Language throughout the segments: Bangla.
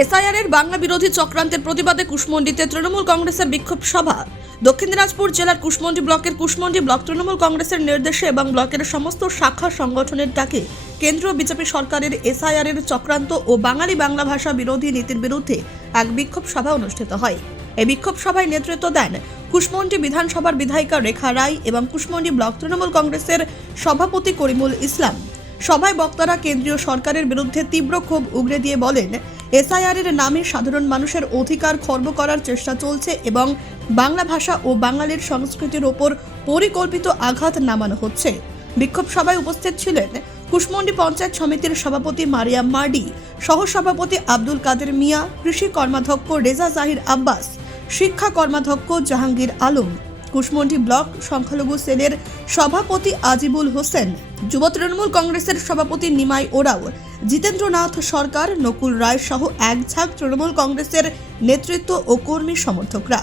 এসআইআরের বাংলা বিরোধী চক্রান্তের প্রতিবাদে কুশমন্ডিতে তৃণমূল কংগ্রেসের বিক্ষোভ সভা। দক্ষিণ দিনাজপুর জেলার কুশমন্ডি ব্লকের কুশমন্ডি ব্লক তৃণমূল কংগ্রেসের নির্দেশে এবং ব্লকের সমস্ত শাখা সংগঠনের ডাকে কেন্দ্রীয় বিজেপি সরকারের এসআইআরের চক্রান্ত ও বাঙালি বাংলা ভাষা বিরোধী নীতির বিরুদ্ধে এক বিক্ষোভ সভা অনুষ্ঠিত হয়। এই বিক্ষোভ সভায় নেতৃত্ব দেন কুশমন্ডি বিধানসভার বিধায়িকা রেখা রায় এবং কুশমন্ডি ব্লক তৃণমূল কংগ্রেসের সভাপতি করিমুল ইসলাম। সভায় বক্তারা কেন্দ্রীয় সরকারের বিরুদ্ধে তীব্র ক্ষোভ উগরে দিয়ে বলেন, এসআইআরের নামে সাধারণ মানুষের অধিকার খর্ব করার চেষ্টা চলছে এবং বাংলা ভাষা ও বাঙালির সংস্কৃতির ওপর পরিকল্পিত আঘাত নামানো হচ্ছে। বিক্ষোভ সভায় উপস্থিত ছিলেন কুশমন্ডি পঞ্চায়েত সমিতির সভাপতি মারিয়াম মার্ডি, সহসভাপতি আব্দুল কাদের মিয়া, কৃষি কর্মাধ্যক্ষ রেজা জাহির আব্বাস, শিক্ষা কর্মাধ্যক্ষ জাহাঙ্গীর আলম, কুশমন্ডি ব্লক সংখ্যালঘু সেলের সভাপতি আজিবুল হোসেন, যুব তৃণমূল কংগ্রেসের সভাপতি নিমাই ওরাও, জিতেন্দ্রনাথ সরকার, নকুল রায় সহ এক ঝাঁক তৃণমূল কংগ্রেসের নেতৃত্ব ও কর্মী সমর্থকরা।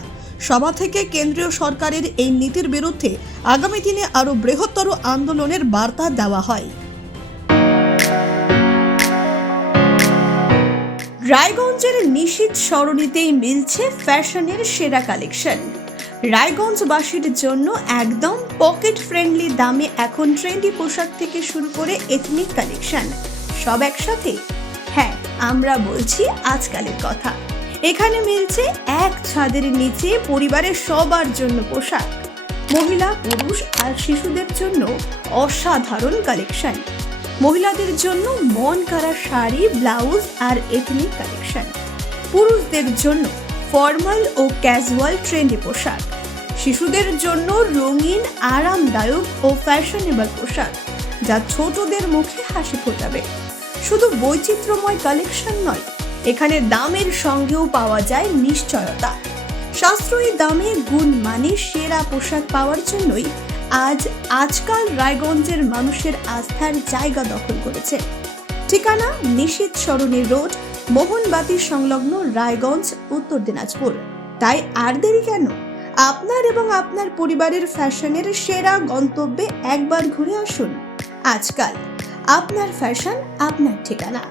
সভা থেকে কেন্দ্রীয় সরকারের এই নীতির বিরুদ্ধে আগামী দিনে আরও বৃহত্তর আন্দোলনের বার্তা দেওয়া হয়। রায়গঞ্জের নিশীথ সরণিতেই মিলছে ফ্যাশনের সেরা কালেকশন। রায়গঞ্জবাসীর জন্য একদম পকেট ফ্রেন্ডলি দামে এখন ট্রেন্ডি পোশাক থেকে শুরু করে এথনিক কালেকশন সব একসাথে। হ্যাঁ, আমরা বলছি আজকালের কথা। এখানে মিলছে এক ছাদের নিচে পরিবারের সবার জন্য পোশাক, মহিলা, পুরুষ আর শিশুদের জন্য অসাধারণ কালেকশন। মহিলাদের জন্য মন কাড়া শাড়ি, ব্লাউজ আর এথনিক কালেকশন। পুরুষদের জন্য ফর্মাল ও ক্যাজুয়াল ট্রেন্ডি পোশাক। শিশুদের জন্য রঙিন, আরামদায়ক ও ফ্যাশনেবল পোশাক যা ছোটদের মুখে হাসি ফোটাবে। শুধু বৈচিত্র্যময় কালেকশন নয়, এখানে দামের সঙ্গেও পাওয়া যায় নিশ্চয়তা। সাশ্রয়ী দামে গুণমানে সেরা পোশাক পাওয়ার জন্যই আজকাল রায়গঞ্জের মানুষের আস্থার জায়গা দখল করেছে। ঠিকানা নিশীথ সরণি রোড, মোহনবাতি সংলগ্ন, রায়গঞ্জ, উত্তর দিনাজপুর। তাই আর দেরি কেন? আপনার এবং আপনার পরিবারের ফ্যাশনের সেরা গন্তব্যে একবার ঘুরে আসুন। আজকাল আপনার ফ্যাশন, আপনার ঠিকানা।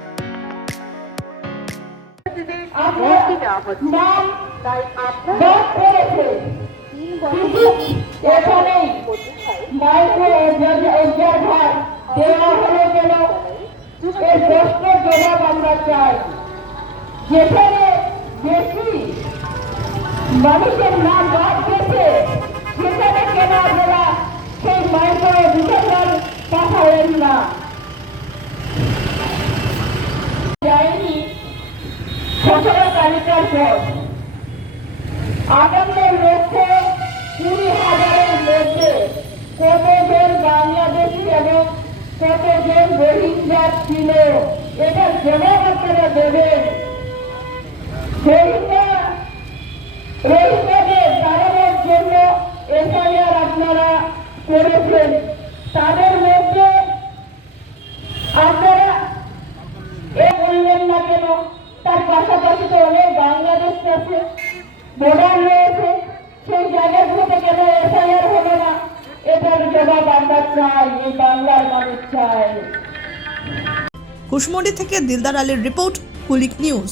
যেখানে বেশি মানুষের নাম বাদ গেছে, সেখানে কেনা বেলা সেই মাইক্রো বিধান পাঠালেন না, যায়নি 17 তারিখের পর। আগামের লক্ষ্যে 20,000-এর মধ্যে কতজন বাংলাদেশি এবং কতজন রোহিঙ্গা ছিল, এটার জবাব আপনারা দেবেন। রোহিঙ্গাদের তাড়ানোর জন্য এসআইআর আপনারা করেছেন, তাদের মধ্যে আপনারা এ বললেন না কেন? তার পাশাপাশি তো অনেক বাংলাদেশ আছে, বর্ডার রয়েছে, সেই জায়গাগুলোতে কেন এসআইআর হলো না? এটার জবাব আমরা চাই, এই বাংলার মানুষ চাই। কুশমন্ডি থেকে দিলদার আলীর রিপোর্ট, কুলিক নিউজ।